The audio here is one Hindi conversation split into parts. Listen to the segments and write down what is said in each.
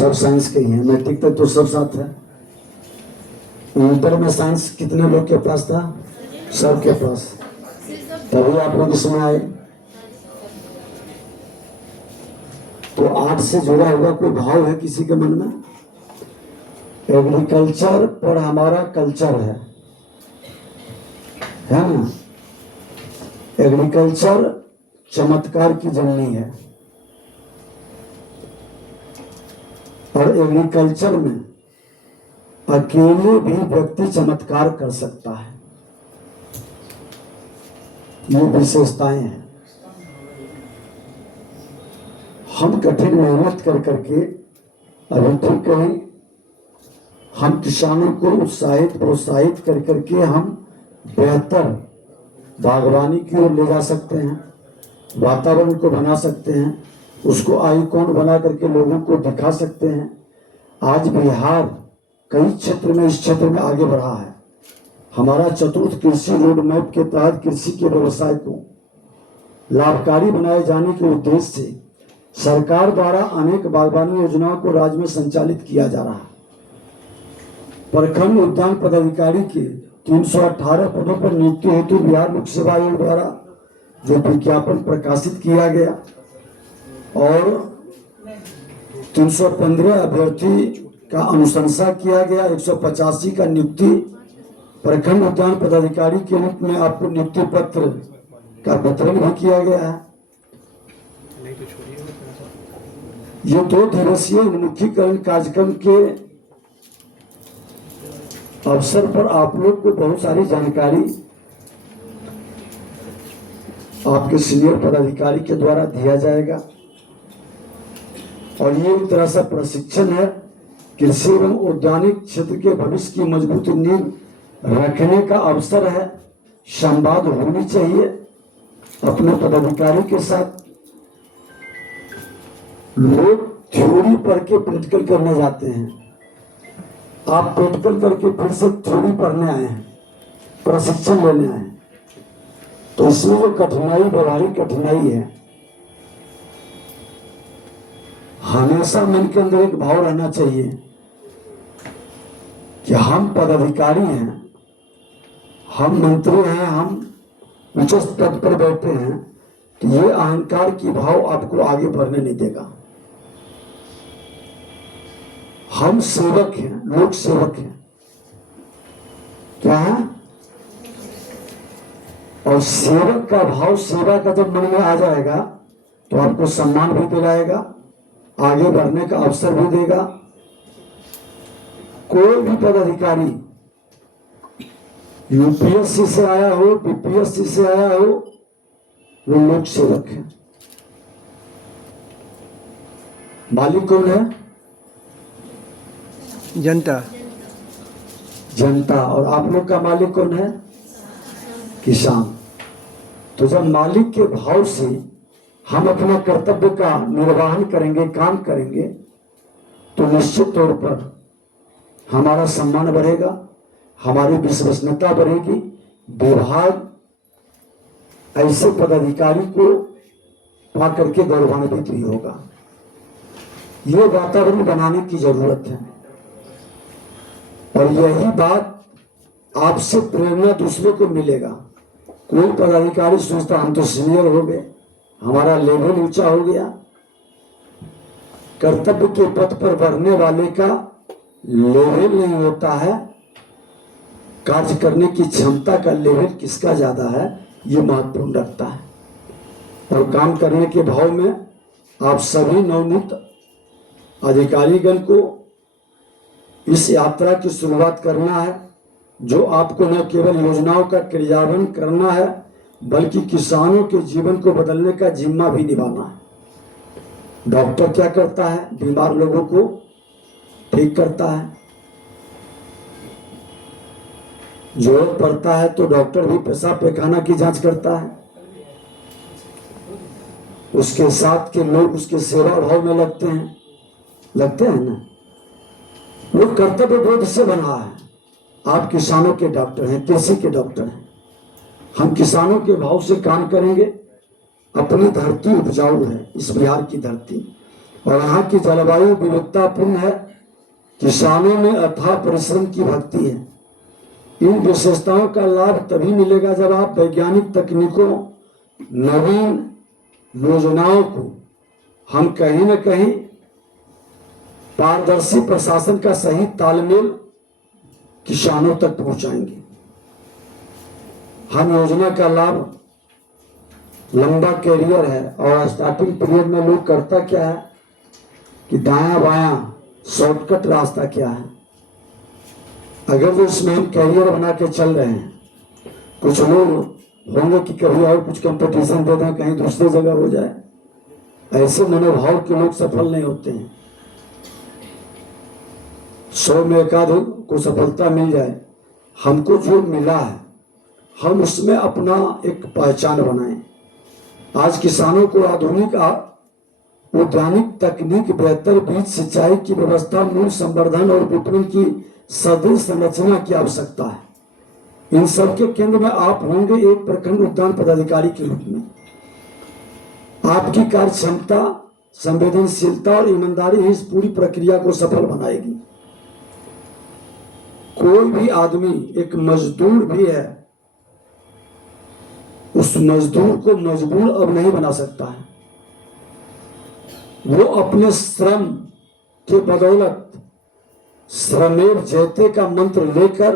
सब साइंस के ही हैं। मैट्रिक तक तो सब साथ है। इंटर में साइंस कितने लोग के पास था? सबके पास। तभी आप लोग इसमें आए। तो आर्ट से जुड़ा हुआ कोई भाव है किसी के मन में? एग्रीकल्चर पर हमारा कल्चर है ना? एग्रीकल्चर चमत्कार की जननी है, और एग्रीकल्चर में अकेले भी व्यक्ति चमत्कार कर सकता है। ये विशेषताएं हैं। हम कठिन मेहनत कर करके अभी ठीक कहें, हम किसानों को उत्साहित प्रोत्साहित कर करके हम बेहतर बागवानी की ओर ले जा सकते हैं, वातावरण को बना सकते हैं, उसको आइकॉन बना करके लोगों को दिखा सकते हैं। आज बिहार कई क्षेत्र में, इस क्षेत्र में आगे बढ़ा है। हमारा चतुर्थ कृषि रोड मैप के तहत कृषि के व्यवसाय को लाभकारी बनाए जाने के उद्देश्य से सरकार द्वारा अनेक बागवानी योजनाओं को राज्य में संचालित किया जा रहा है। प्रखंड उद्यान पदाधिकारी के 318 पदों पर नियुक्ति हेतु बिहार लोक सेवा आयोग द्वारा जो विज्ञापन प्रकाशित किया गया और 315 अभ्यर्थी का अनुशंसा किया गया, 185 का नियुक्ति प्रखंड उद्यान पदाधिकारी के रूप में आपको नियुक्ति पत्र का वितरण भी किया गया है। ये 2 दिवसीय उन्मुखीकरण कार्यक्रम के अवसर पर आप लोग को बहुत सारी जानकारी आपके सीनियर पदाधिकारी के द्वारा दिया जाएगा, और ये एक तरह से प्रशिक्षण है। कृषि एवं औद्यानिक क्षेत्र के भविष्य की मजबूत नींव रखने का अवसर है। संवाद होनी चाहिए अपने पदाधिकारी के साथ। लोग थ्योरी पढ़ के प्रैक्टिकल करने जाते हैं, आप प्रैक्टिकल करके फिर से थ्योरी पढ़ने आए हैं, प्रशिक्षण लेने आए हैं। तो इसमें जो कठिनाई, व्यवहारिक कठिनाई है, हमेशा मन के अंदर एक भाव रहना चाहिए कि हम पदाधिकारी हैं, हम मंत्री हैं, हम उच्च पद पर बैठे हैं। तो ये अहंकार की भाव आपको आगे बढ़ने नहीं देगा। हम सेवक हैं, लोक सेवक हैं। क्या है? और सेवक का भाव, सेवा का जब मन में आ जाएगा तो आपको सम्मान भी दिलाएगा, आगे बढ़ने का अवसर भी देगा। कोई भी पदाधिकारी यूपीएससी से आया हो, बीपीएससी से आया हो, वो लोक सेवक है। मालिक कौन है? जनता। जनता। और आप लोग का मालिक कौन है? किसान। तो जब मालिक के भाव से हम अपना कर्तव्य का निर्वहन करेंगे, काम करेंगे, तो निश्चित तौर पर हमारा सम्मान बढ़ेगा, हमारी विश्वसनीयता बढ़ेगी। विभाग ऐसे पदाधिकारी को पा करके गौरवान्वित भी होगा। ये वातावरण बनाने की जरूरत है, और यही बात आपसे प्रेरणा दूसरे को मिलेगा। कोई पदाधिकारी सोचता हम तो सीनियर हो गए, हमारा लेवल ऊंचा हो गया। कर्तव्य के पथ पर बढ़ने वाले का लेवल नहीं होता है, कार्य करने की क्षमता का लेवल किसका ज्यादा है, ये महत्वपूर्ण रखता है। और काम करने के भाव में आप सभी नवनियुक्त अधिकारीगण को इस यात्रा की शुरुआत करना है, जो आपको न केवल योजनाओं का क्रियान्वयन करना है, बल्कि किसानों के जीवन को बदलने का जिम्मा भी निभाना है। डॉक्टर क्या करता है? बीमार लोगों को ठीक करता है। जरूरत पड़ता है तो डॉक्टर भी पेशाब पैखाना की जांच करता है। उसके साथ के लोग उसके सेवा भाव में लगते हैं ना। वो कर्तव्य बोध से बना है। आप किसानों के डॉक्टर हैं, कृषि के डॉक्टर हैं। हम किसानों के भाव से काम करेंगे। अपनी धरती उपजाऊ है, इस बिहार की धरती। और यहाँ की जलवायु विविधतापूर्ण है। किसानों में अथाह परिश्रम की भक्ति है। इन विशेषताओं का लाभ तभी मिलेगा जब आप वैज्ञानिक तकनीकों, नवीन योजनाओं को हम कहीं न कहीं पारदर्शी प्रशासन का सही तालमेल किसानों तक पहुंचाएंगे। हम योजना का लाभ लंबा कैरियर है और स्टार्टिंग पीरियड में लोग करता क्या है कि दायां बायां शॉर्टकट रास्ता क्या है। अगर वो इसमें हम कैरियर बना के चल रहे हैं, कुछ लोग होंगे कि कभी और कुछ कंपटीशन दे दें, कहीं दूसरी जगह हो जाए, ऐसे मनोभाव के लोग सफल नहीं होते हैं। 100 में एकाध को सफलता मिल जाए। हमको जो मिला है हम उसमें अपना एक पहचान बनाएं। आज किसानों को आधुनिक वैज्ञानिक तकनीक, बेहतर बीज, सिंचाई की व्यवस्था, मूल्य संवर्धन और विपणन की सदृढ़ संरचना की आवश्यकता है। इन सब के केंद्र में आप होंगे एक प्रखंड उद्यान पदाधिकारी के रूप में। आपकी कार्य क्षमता, संवेदनशीलता और ईमानदारी ही इस पूरी प्रक्रिया को सफल बनाएगी। कोई भी आदमी, एक मजदूर भी है, उस मजदूर को मजबूर अब नहीं बना सकता है। वो अपने श्रम के बदौलत श्रमेव जयते का मंत्र लेकर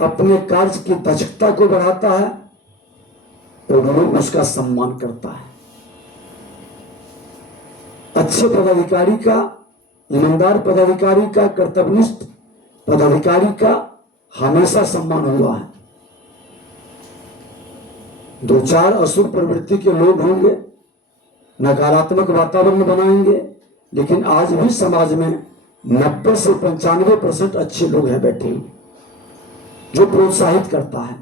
अपने कार्य की दक्षता को बढ़ाता है और लोग उसका सम्मान करता है। अच्छे पदाधिकारी का, ईमानदार पदाधिकारी का, कर्तव्यनिष्ठ पदाधिकारी का हमेशा सम्मान हुआ है। 2-4 असुर प्रवृत्ति के लोग होंगे, नकारात्मक वातावरण बनाएंगे, लेकिन आज भी समाज में 90 से 95% अच्छे लोग हैं बैठे हुए, जो प्रोत्साहित करता है।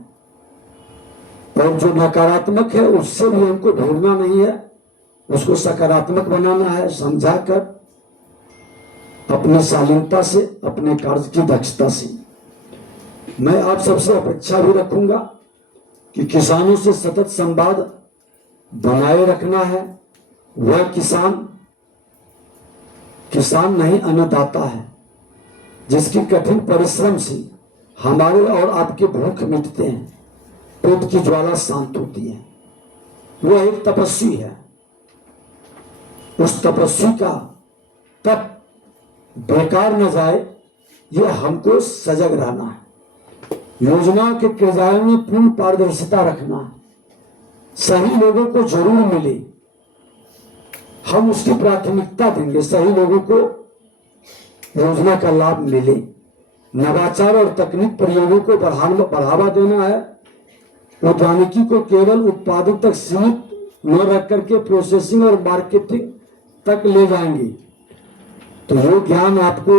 और जो नकारात्मक है उससे भी हमको ढूंढना नहीं है, उसको सकारात्मक बनाना है, समझाकर अपनी शालीनता से, अपने कार्य की दक्षता से। मैं आप सबसे अपेक्षा भी रखूंगा कि किसानों से सतत संवाद बनाए रखना है। वह किसान नहीं, अन्नदाता है, जिसकी कठिन परिश्रम से हमारे और आपके भूख मिटते हैं, पेट की ज्वाला शांत होती है। वह एक तपस्वी है। उस तपस्वी का तप बेकार न जाए, यह हमको सजग रहना है। योजना के किरदार में पूर्ण पारदर्शिता रखना है। सही लोगों को जरूर मिले, हम उसकी प्राथमिकता देंगे। सही लोगों को योजना का लाभ मिले। नवाचार और तकनीक प्रयोगों को बढ़ावा देना है। उद्यानिकी को केवल उत्पादन तक सीमित न रख करके प्रोसेसिंग और मार्केटिंग तक ले जाएंगे। तो वो ज्ञान आपको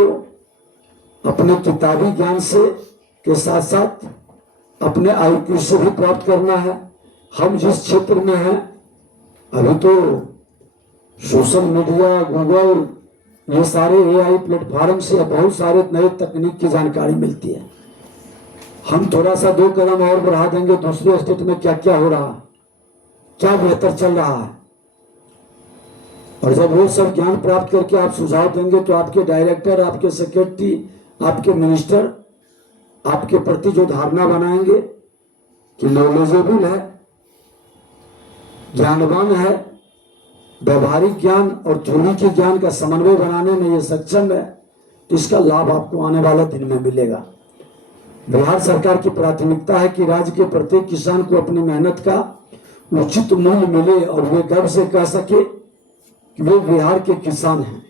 अपने किताबी ज्ञान से के साथ साथ अपने IQ से भी प्राप्त करना है। हम जिस क्षेत्र में हैं, अभी तो सोशल मीडिया, गूगल, ये सारे AI प्लेटफॉर्म से बहुत सारे नए तकनीक की जानकारी मिलती है। हम थोड़ा सा 2 कदम और बढ़ा देंगे, दूसरे स्टेट में क्या क्या हो रहा है, क्या बेहतर चल रहा है, और जब वो सब ज्ञान प्राप्त करके आप सुझाव देंगे तो आपके डायरेक्टर, आपके सेक्रेटरी, आपके मिनिस्टर आपके प्रति जो धारणा बनाएंगे कि नॉलेजेबल है, ज्ञानवान है, व्यवहारिक ज्ञान और थ्योरी ज्ञान का समन्वय बनाने में ये सक्षम है, तो इसका लाभ आपको आने वाले दिन में मिलेगा। बिहार सरकार की प्राथमिकता है कि राज्य के प्रत्येक किसान को अपनी मेहनत का उचित मूल्य मिले और वे गर्व से कह सके कि वे बिहार के किसान हैं।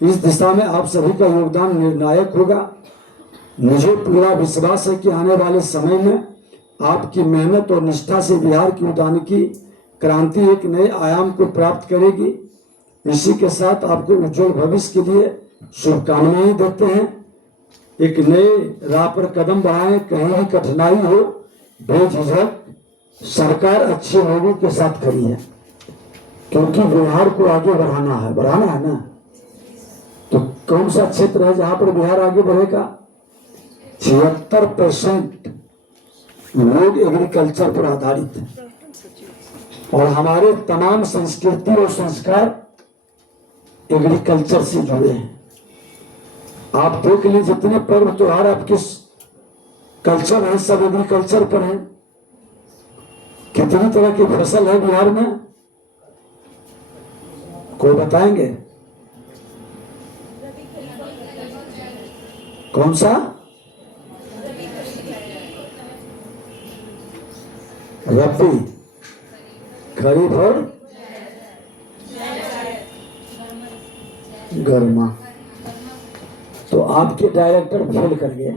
इस दिशा में आप सभी का योगदान निर्णायक होगा। मुझे पूरा विश्वास है कि आने वाले समय में आपकी मेहनत और निष्ठा से बिहार की उद्यानिकी क्रांति एक नए आयाम को प्राप्त करेगी। इसी के साथ आपको उज्जवल भविष्य के लिए शुभकामनाएं देते हैं। एक नए राह पर कदम बढ़ाएं, कहीं भी कठिनाई हो बेझिझक सरकार अच्छे लोगों के साथ खड़ी है, क्योंकि बिहार को आगे बढ़ाना है ना। तो कौन सा क्षेत्र है जहां पर बिहार आगे बढ़ेगा? 76% लोग एग्रीकल्चर पर आधारित है और हमारे तमाम संस्कृति और संस्कार एग्रीकल्चर से जुड़े हैं। आप देख लीजिए जितने पर्व त्योहार आपके कल्चर है सब एग्रीकल्चर पर है। कितनी तरह की फसल है बिहार में, कोई बताएंगे? कौन सा? रबी, खरीफ और गर्मा। तो आपके डायरेक्टर फेल कर गए।